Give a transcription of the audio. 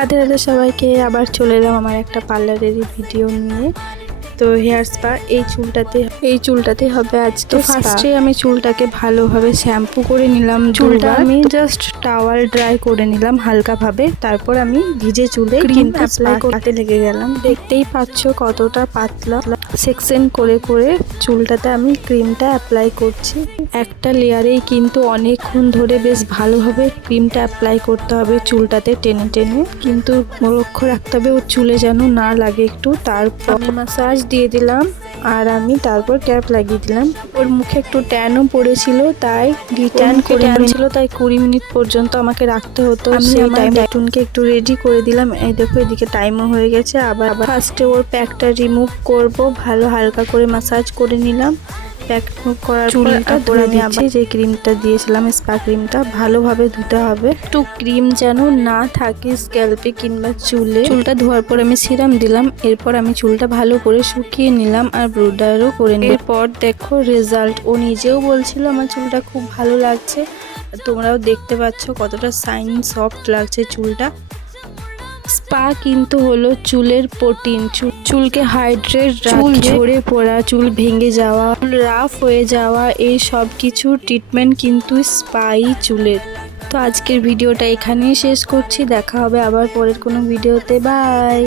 রাধে রাধে সবাইকে, আবার চলে এলাম আমার একটা পার্লারেরই ভিডিও নিয়ে। তো হেয়ার স্পা এই চুলটাতে হবে আজকে। ফার্স্টে আমি চুলটাকে ভালোভাবে শ্যাম্পু করে নিলাম। চুলটা আমি জাস্ট টাওয়াল ড্রাই করে নিলাম হালকাভাবে। তারপর আমি ভিজে চুলে ক্রিম অ্যাপ্লাই করতে লেগে গেলাম। দেখতেই পাচ্ছ কতটা পাতলা সেকশন করে করে চুলটাতে আমি ক্রিমটা অ্যাপ্লাই করছি। একটা লেয়ারেই কিন্তু অনেকক্ষণ ধরে বেশ ভালোভাবে ক্রিমটা অ্যাপ্লাই করতে হবে চুলটাতে টেনে টেনে, কিন্তু লক্ষ্য রাখতে হবে ওর চুলে যেন না লাগে একটু। তারপর আমি মাসাজ দিয়ে দিলাম আর আমি তারপর ক্যাপ লাগিয়ে দিলাম। ওর মুখে একটু ট্যানও পড়েছিল, তাই ট্যান করে আনছিল, তাই 20 মিনিট পর্যন্ত আমাকে রাখতে হতো। আমি আমার ট্যাটুনকে একটু রেডি করে দিলাম। এই দেখো এদিকে টাইমও হয়ে গেছে। আবার ফার্স্টে ওর প্যাকটা রিমুভ করব, ভালো হালকা করে মাসাজ করে নিলাম। প্যাক করার চুলটা ধরে দিচ্ছি। যে ক্রিমটা দিয়েছিলাম স্পা ক্রিমটা ভালোভাবে ধুতে হবে, একটু ক্রিম যেন না থাকে স্ক্যাল্পে কিংবা চুলটা ধোয়ার পর আমি সিরাম দিলাম। এরপর আমি চুলটা ভালো করে শুকিয়ে নিলাম আর ব্রুডারও করে নিলাম। এরপর দেখো রেজাল্ট। ও নিজেও বলছিল আমার চুলটা খুব ভালো লাগছে, তোমরাও দেখতে পাচ্ছ কতটা শাইনি সফট লাগছে চুলটা। স্পা কিন্তু হলো চুলের প্রোটিন, চুলকে হাইড্রেট, চুল ঝরে পড়া, চুল ভেঙে যাওয়া, রাফ হয়ে যাওয়া, এই সব কিছু ট্রিটমেন্ট কিন্তু স্পাই চুলের। তো আজকের ভিডিওটা এখানেই শেষ করছি। দেখা হবে আবার পরের কোনো ভিডিওতে। বাই।